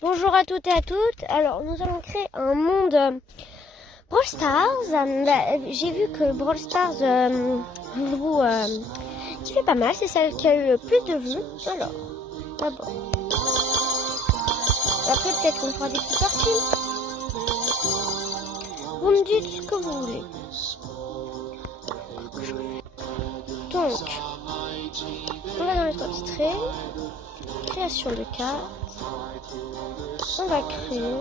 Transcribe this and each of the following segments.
Bonjour à toutes et à toutes. Alors, nous allons créer un monde Brawl Stars. J'ai vu que Brawl Stars vous kiffez pas mal. C'est celle qui a eu le plus de vues. Alors, d'abord. Après, peut-être qu'on fera des petites parties. Vous me dites ce que vous voulez. Donc, on va dans les 3 petits traits. Création de cartes. On va créer.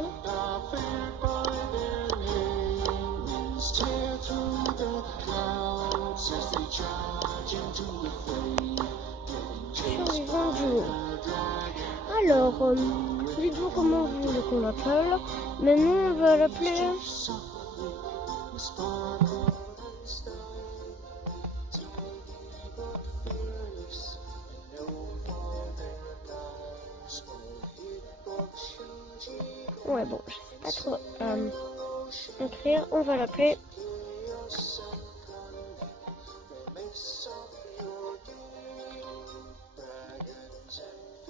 Survivant duo. Alors, dites-vous comment vous voulez qu'on l'appelle. Mais nous, on va l'appeler. Ouais, bon, je sais pas trop écrire. On va l'appeler.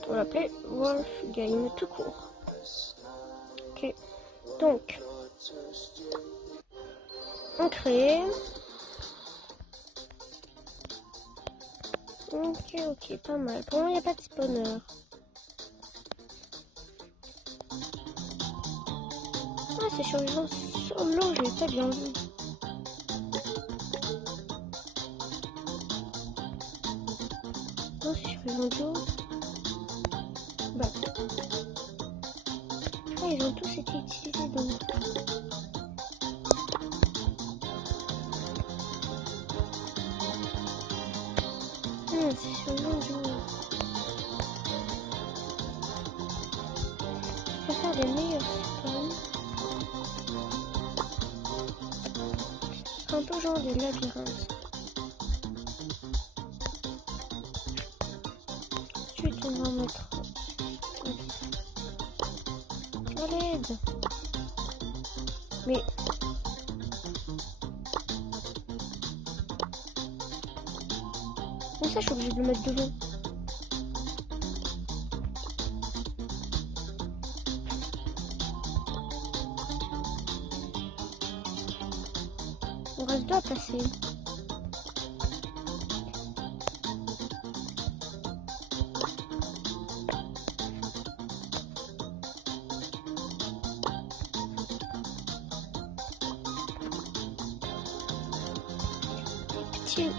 On va l'appeler Wolfgame tout court. Ok. Donc, on crée. Ok, pas mal. Pour moi, il n'y a pas de spawner. Ah, c'est survivant solo, je l'ai pas bien vu. Non, c'est survivant duo. Bah. Ah, ils ont tous été utilisés donc. C'est survivant duo. Je vais faire des meilleurs spawns. Un peu genre des labyrinthes. Ensuite, on va mettre à l'aide. Mais ça, je suis obligée de le mettre devant. On reste deux à placer. Petit.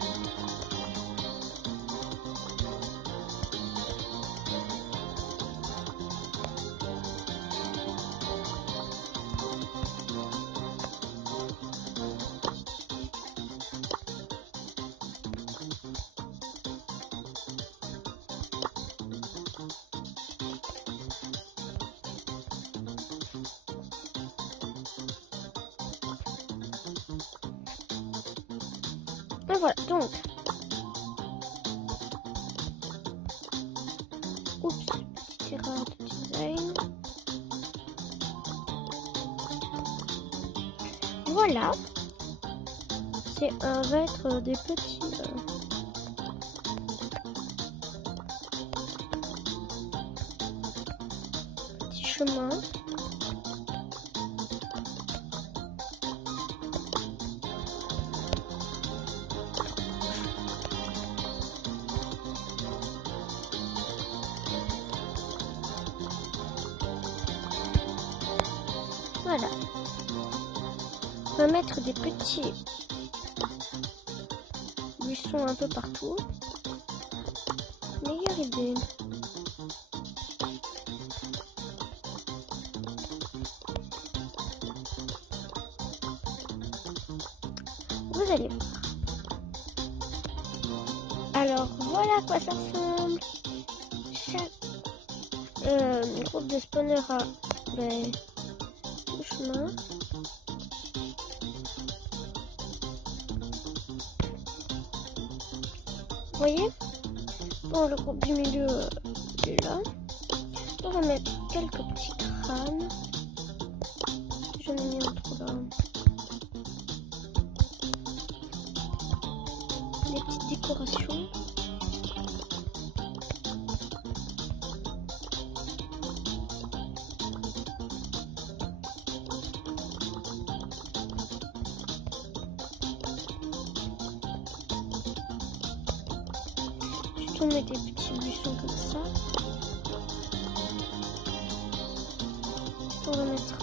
Et voilà, donc. Oups, petite erreur de design. Voilà. C'est un va être des petits chemins. Voilà. On va mettre des petits buissons un peu partout. Meilleure idée. Vous allez voir. Alors voilà à quoi ça ressemble. Chaque groupe de spawners a le chemin. Vous voyez? Bon, le groupe du milieu est là. On va mettre quelques petits crânes. J'en ai mis un trop là. Des petites décorations. on met des petits buissons comme ça. On va mettre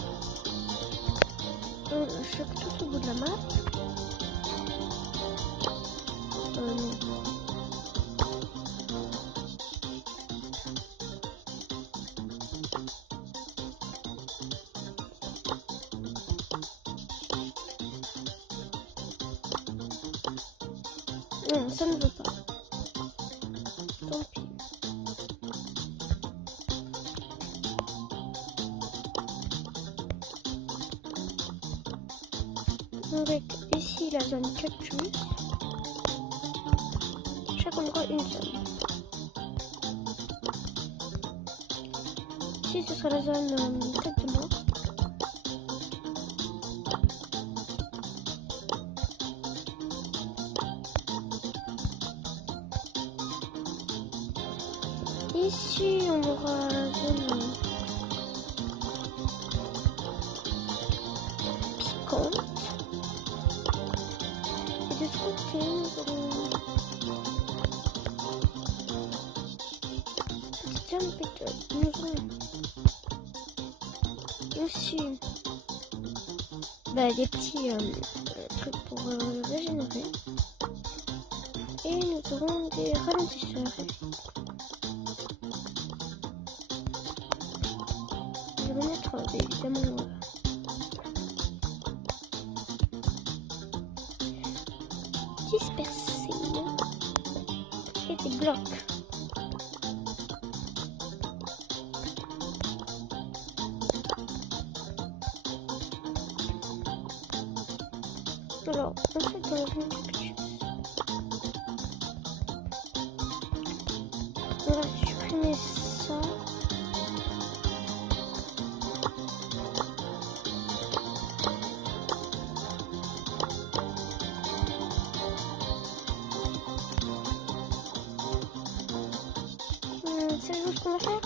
tout au bout de la map. Non, ça ne veut pas. Tant pis. Avec ici la zone cactus. Chaque endroit une zone. Ici ce sera la zone tête de mort. Ici on aura la zone piquante. Et de ce côté nous aurons petite zone pétale. Nous aurons aussi des petits trucs pour régénérer. Et nous aurons des ralentisseurs. Je vais mettre évidemment disperser et des blocs. Alors, ensuite dans la zone cactus, on va supprimer ça. C'est ce qu'on va faire.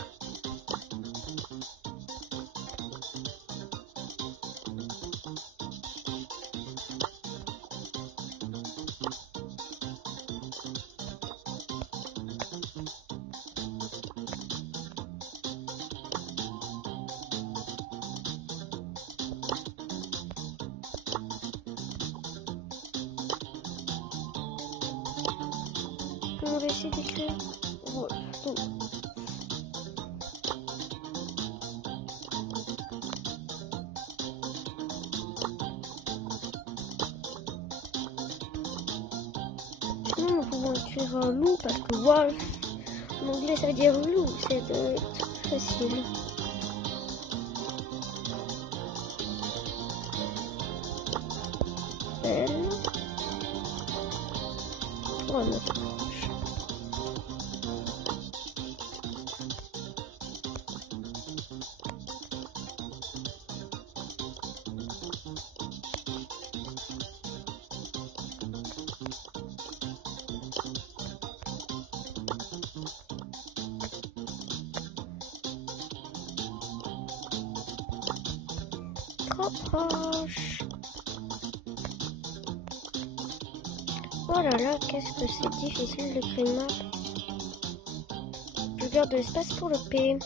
On va essayer d'écrire. Voilà. Donc. Nous pouvons écrire loup parce que wolf en anglais ça veut dire loup, c'est facile. Elle. Oh non. Trop proche. Oh là là, qu'est-ce que c'est difficile de créer une map. Je garde de l'espace pour le P.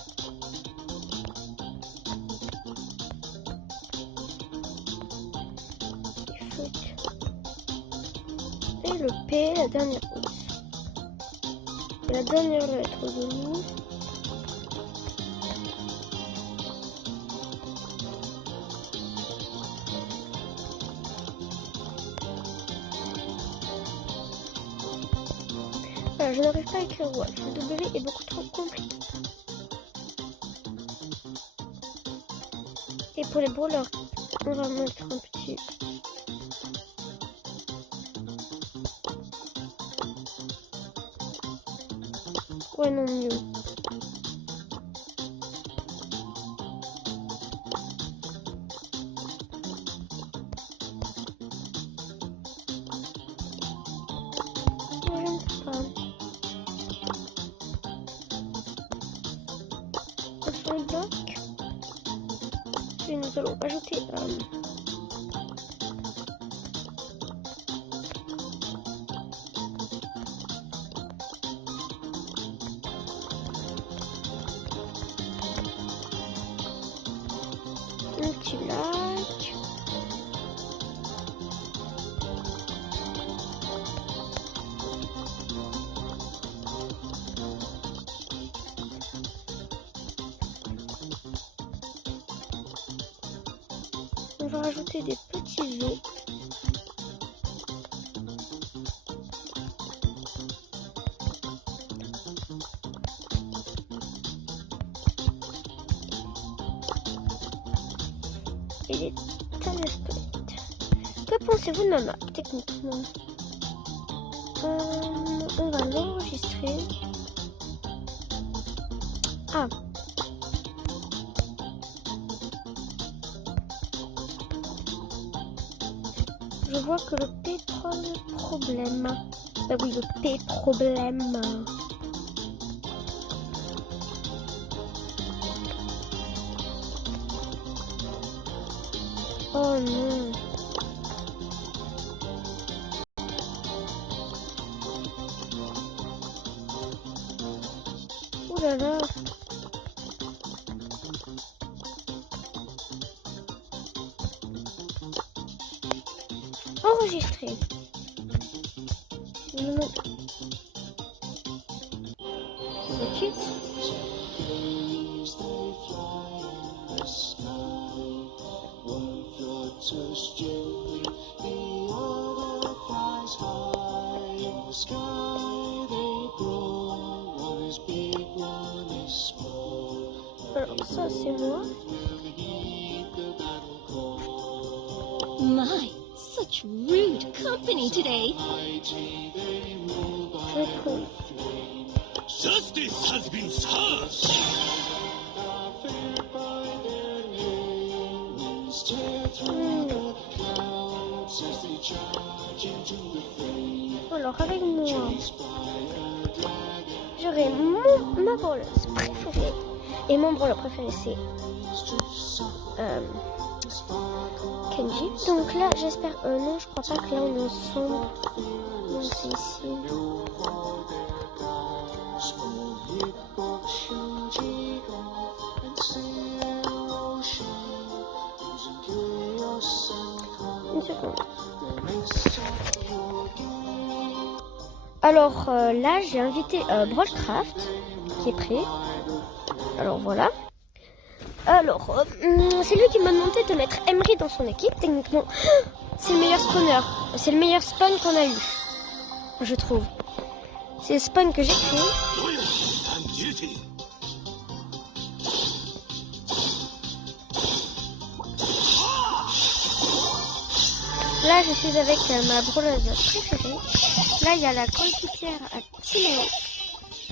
Et le P, la dernière hausse. Et la dernière lettre de nous. Je n'arrive pas à écrire Wolf. Le W est beaucoup trop compliqué. Et pour les brawlers, on va mettre un petit. Ouais, non, mieux. Bloc. Et nous allons ajouter petit lac. On va rajouter des petits œufs. Il est très squelette. Que pensez-vous de ma map, techniquement? On va l'enregistrer. Ah. Je vois que le P-problème. Ah oui, le P-problème. Oh non. Ouh là là. Enregistrer. Non. Ok. Alors ça c'est moi. My, such rude company today. Très cool. Justice has been served. Alors avec moi, j'aurai ma brawleuse préférée. Et mon brawler préféré c'est Kenji. Donc là j'espère, non je crois pas que là on est ensemble. Non c'est ici. Une seconde. Alors là j'ai invité Brawlcraft qui est prêt. Alors voilà. Alors c'est lui qui m'a demandé de mettre Emery dans son équipe. Techniquement c'est le meilleur spawner. C'est le meilleur spawn qu'on a eu, je trouve. C'est le spawn que j'ai créé. Là je suis avec ma brawleuse préférée. Là il y a la coéquipière à Timéo.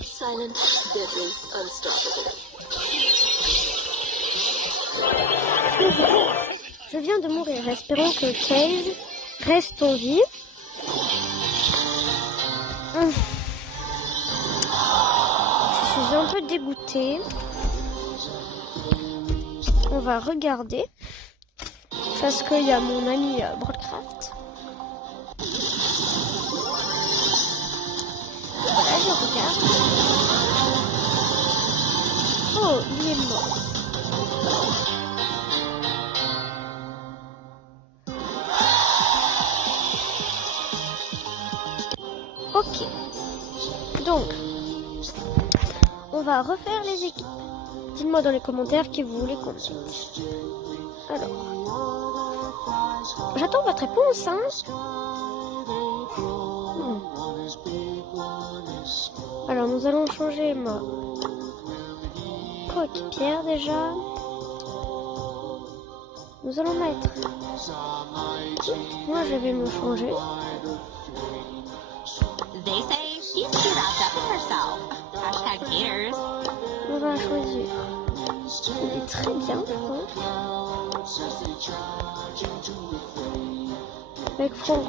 Silent, deadly, unstoppable. Je viens de mourir. Espérons que Case reste en vie. Je suis un peu dégoûtée. On va regarder. Parce qu'il y a mon ami Broadcraft. Voilà, je regarde. Oh, il est mort. Ok. Donc, on va refaire les équipes. Dites-moi dans les commentaires qui vous voulez qu'on mette. Alors. J'attends votre réponse, hein. Alors, nous allons changer ma coéquipière déjà. Nous allons mettre... Moi, je vais me changer. They say she's too wrapped up in herself. Hashtag haters. On va choisir. Il est très bien, Franck. Avec Franck.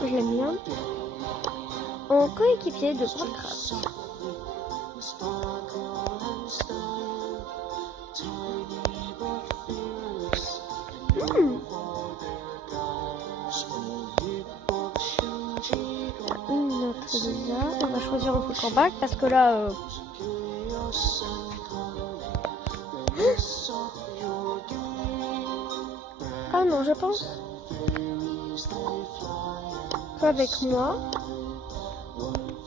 Je l'aime bien. En coéquipier de Brawlcraft. Notre Lisa. On va choisir un truc en bac parce que là... Ah non, je pense qu'avec moi,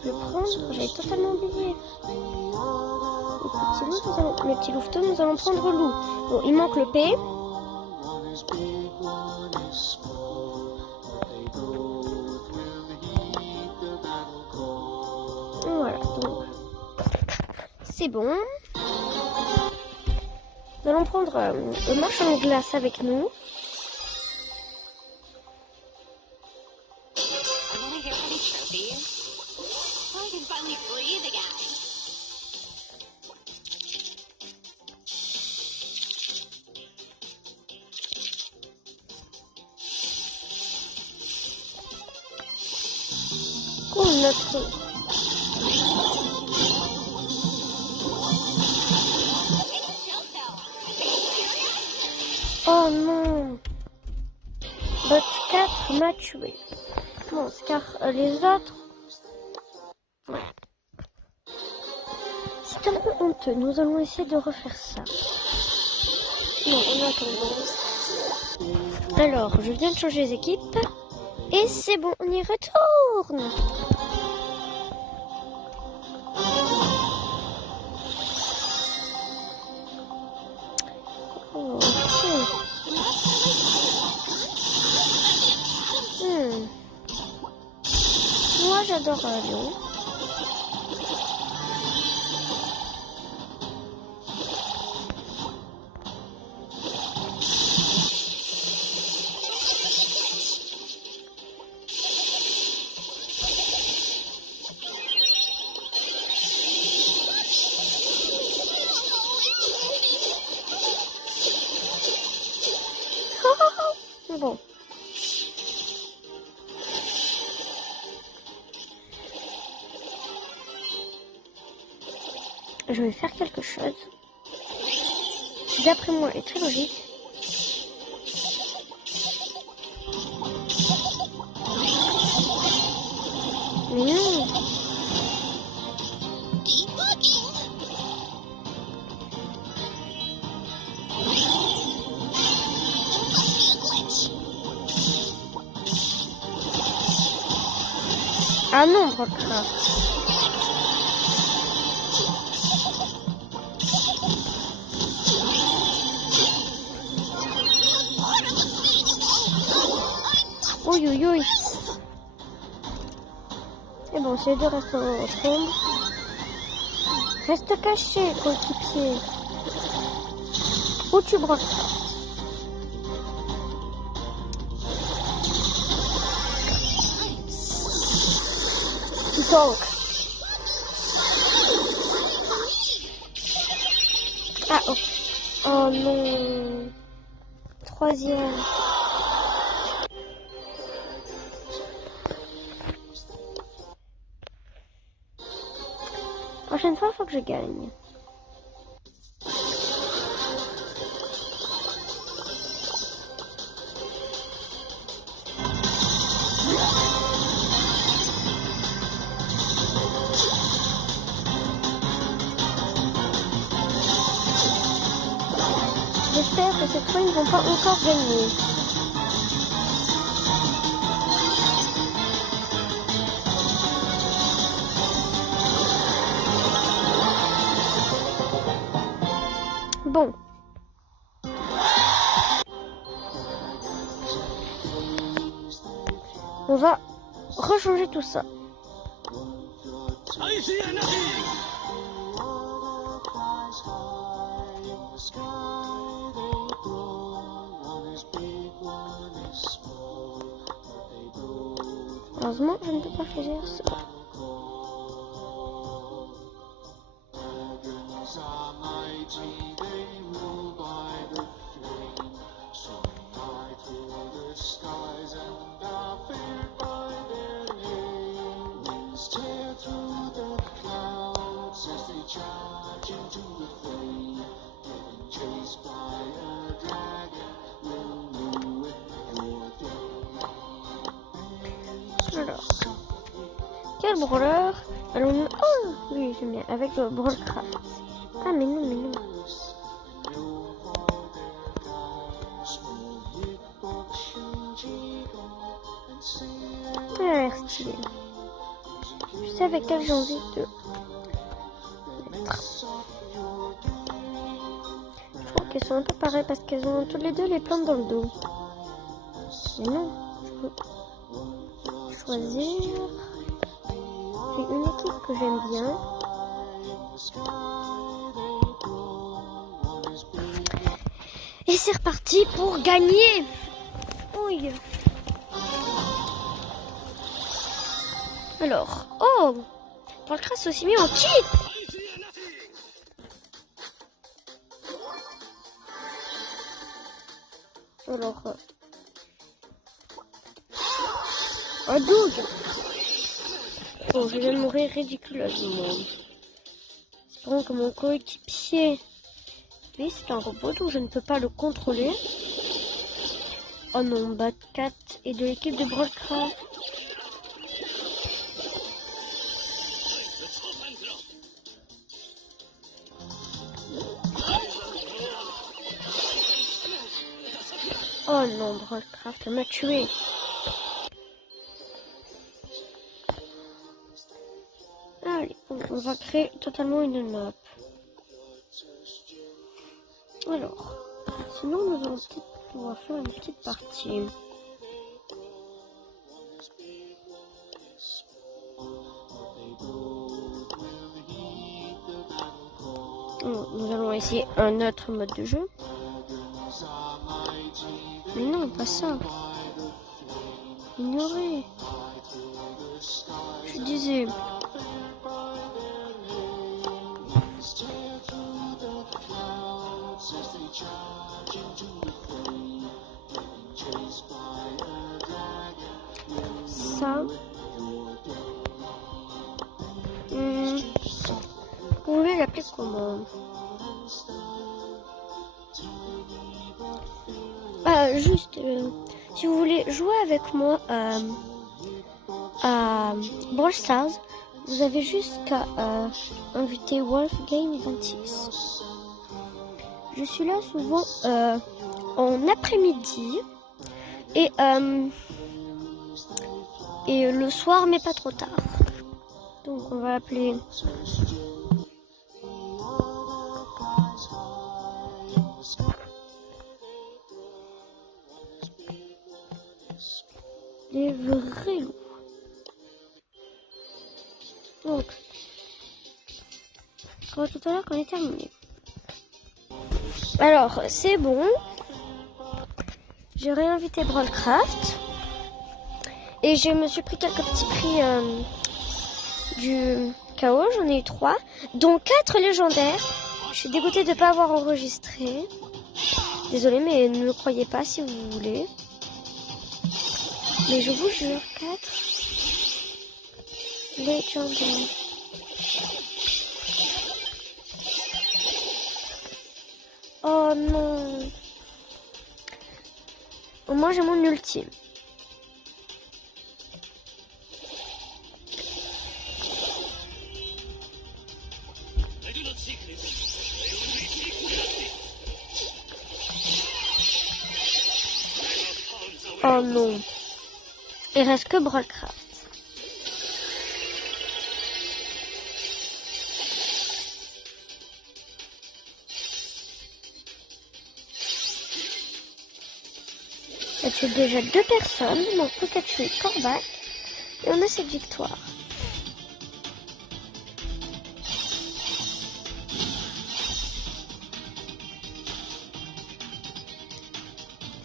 je vais prendre, j'avais totalement oublié. Les petits louveteaux, nous allons prendre loup. Bon, il manque le P. Voilà, donc c'est bon. Nous allons prendre le marchand de glace avec nous. I'm only here for the trophies. So I can finally breathe again. Oh, notre... Oh non, votre 4 m'a tué. Bon, car les autres... Ouais. C'est un peu honteux. Nous allons essayer de refaire ça. Non, on attend. Alors, je viens de changer les équipes. Et c'est bon, on y retourne. Oh, tiens. Moi, j'adore Lyon. Bon. Je vais faire quelque chose qui, d'après moi, est très logique. Mais non. Ah non, Broadcraft. Oui, oui, oui. Et bon, ces deux restent ensemble. Reste caché, coéquipier. Où tu Broadcraft? Donc. Ah oh. Oh non. Troisième. Prochaine fois, il faut que je gagne. J'espère que cette fois, ils ne vont pas encore gagner. Bon. On va rechanger tout ça. I see nothing. Heureusement, je ne peux pas choisir ça. Alors, quel brawler allons-nous... Oh, oui, j'aime bien, avec le Brawlcraft. Ah, mais non, mais non. Elle a l'air stylée. Je sais avec quelle j'ai envie de mettre. Je crois qu'elles sont un peu pareilles parce qu'elles ont toutes les deux les plantes dans le dos. Mais non, je peux choisir. J'ai une équipe que j'aime bien. Et c'est reparti pour gagner. Oui. Alors, oh, pour le crasse aussi mis en kit. Alors, un double. Oh, je vais mourir ridiculeusement. Espérons que mon coéquipier, lui, c'est un robot donc je ne peux pas le contrôler. Oh non, Bat 4 et de l'équipe de Broadcraft. Oh non, Broadcraft m'a tué. Allez, on va créer totalement une map. Alors, sinon nous allons peut-être pouvoir faire une petite partie. Nous allons essayer un autre mode de jeu. Mais non, pas ça. Ignorer. Je disais. Ça. Vous voulez l'appeler comment? Juste, si vous voulez jouer avec moi à Brawl Stars, vous avez juste qu'à inviter Wolfgame26. Je suis là souvent en après-midi et le soir, mais pas trop tard. Donc on va appeler les vrais loups. Donc, comme tout à l'heure, qu'on est terminé. Alors, c'est bon. J'ai réinvité Brawlcraft. Et je me suis pris quelques petits prix du chaos. J'en ai eu 3, dont 4 légendaires. Je suis dégoûtée de ne pas avoir enregistré. Désolée, mais ne me croyez pas si vous voulez. Mais je vous jure, 4 légendaires. Oh non. Au moins j'ai mon ultime. I do not seek revenge. I only seek justice. I have found the way. Oh non. Il reste que Brawlcraft. On a tué déjà 2 personnes, donc plus qu'à tuer Corbac. Et on a cette victoire.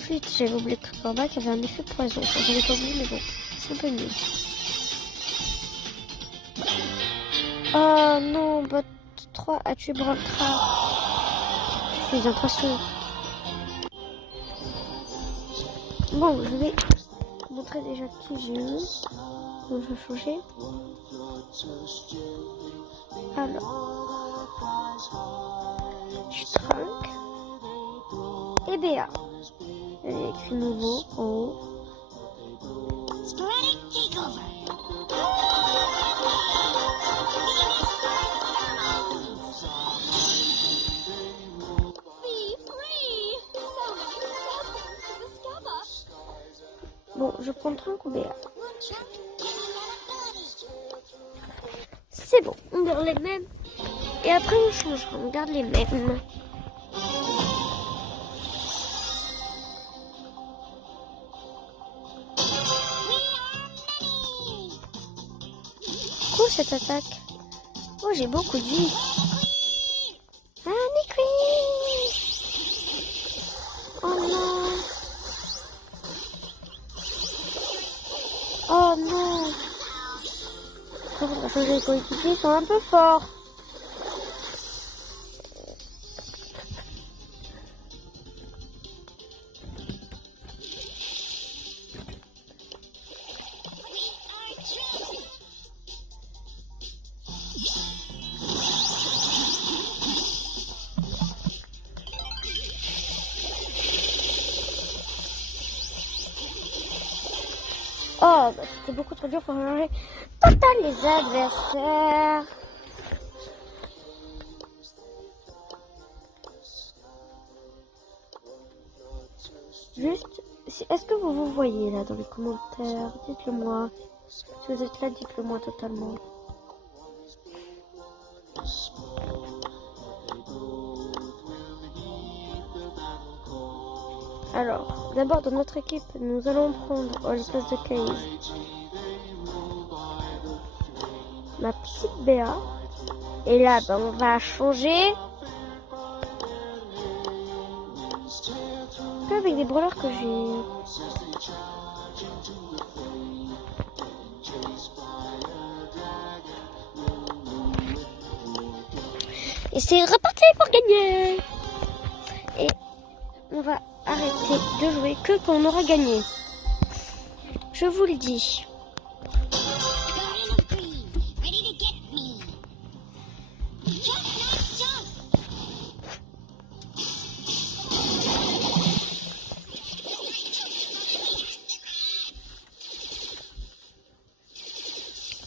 Ensuite, j'avais oublié que Corbac avait un effet poison. Ça, j'avais pas oublié, mais bon, c'est un peu nul. Oh non, Bot 3 a tué Brawlcraft. Je suis impressionnée. Bon, je vais vous montrer déjà qui j'ai eu. Donc je vais changer. Alors, Trunk et Béa. Il y a écrit nouveau en haut. Sporadic takeover. Bon, je prends Trunk ou Béa. C'est bon, on garde les mêmes. Et après on changera, on garde les mêmes. Cool cette attaque. Oh, j'ai beaucoup de vie. Honey Queen. Oh non. Oh non. On va changer les coéquipiers, ils sont un peu forts. Oh, bah, c'était beaucoup trop dur pour changer total les adversaires. Juste, est-ce que vous voyez là dans les commentaires? Dites-le moi. Si vous êtes là, dites-le moi totalement. Alors, d'abord dans notre équipe, nous allons prendre l'espèce de case ma petite Béa. Et là, ben, on va changer avec des brawlers que j'ai. Et c'est reparti pour gagner. Et on va arrêter de jouer que quand on aura gagné. Je vous le dis.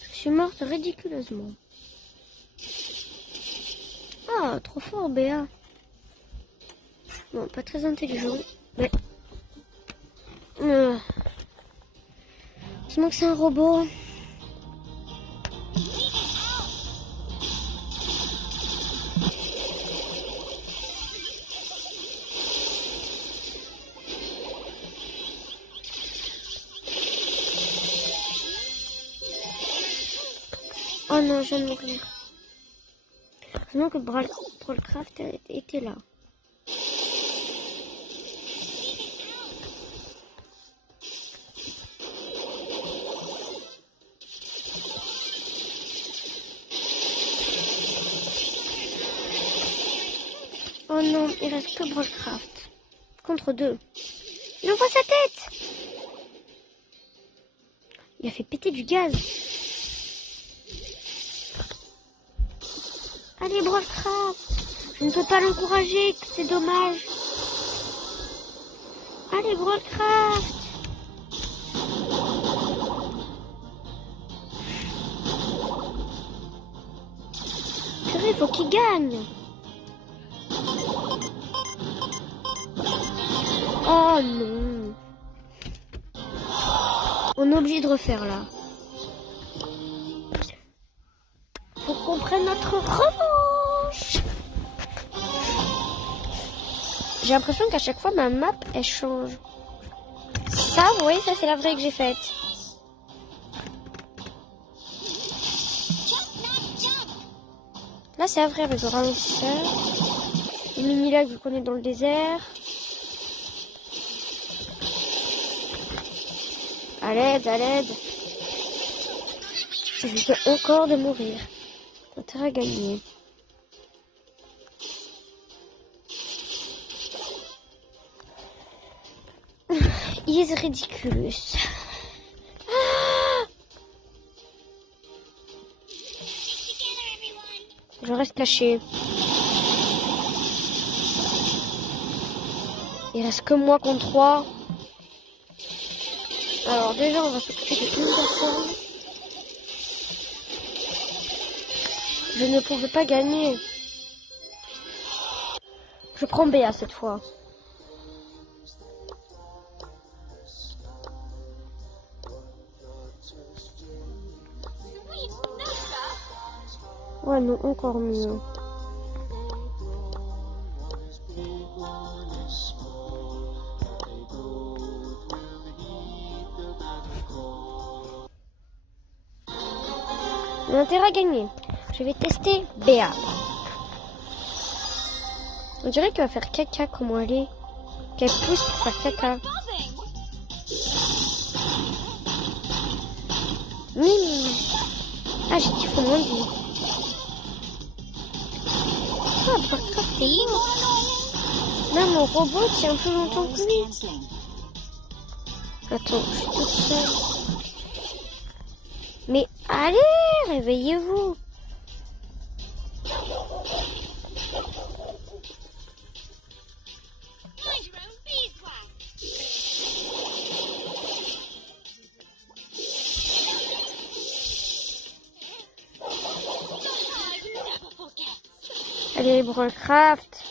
Je suis morte ridiculeusement. Ah, trop fort, Béa. Bon, pas très intelligent, mais... Heureusement que c'est un robot. Oh non, je viens de mourir. Heureusement que Brawlcraft était là. Oh non, il reste que Brawlcraft. Contre 2. Il envoie sa tête. Il a fait péter du gaz. Allez, Brawlcraft. Je ne peux pas l'encourager, c'est dommage. Allez, Brawlcraft. Purée, il faut qu'il gagne. Oh non. On est obligé de refaire là. Faut qu'on prenne notre revanche. J'ai l'impression qu'à chaque fois ma map elle change. Ça, vous voyez, ça c'est la vraie que j'ai faite. Là c'est la vraie avec le ralentisseur. Le mini-lag vu qu'on est dans le désert. À l'aide, à l'aide. Je viens encore de mourir. Intérêt à gagner. Is ridiculous. Je reste caché. Il reste que moi contre 3. Alors déjà on va s'occuper de une personne. Je ne pouvais pas gagner. Je prends Béa cette fois. Ouais, non, encore mieux. L'intérêt à gagner. Je vais tester Béa. On dirait qu'elle va faire caca, comment elle est. Qu'elle pousse pour faire caca. Ah, j'ai dit faut moins de vie. Ah, Warcraft est mort. Là, mon robot tient plus longtemps que lui. Attends, je suis toute seule. Mais allez, réveillez-vous. Allez, Warcraft.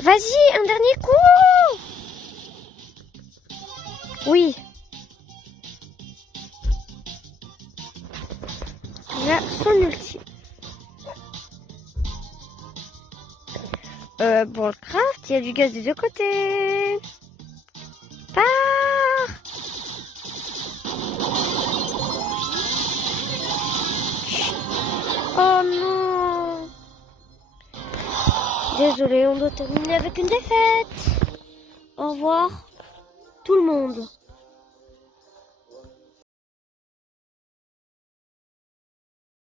Vas-y, un dernier coup. Oui. Là, son ultime. Warcraft, il y a du gaz des deux côtés. Pars. Oh non. Désolé, on doit terminer avec une défaite. Au revoir, tout le monde.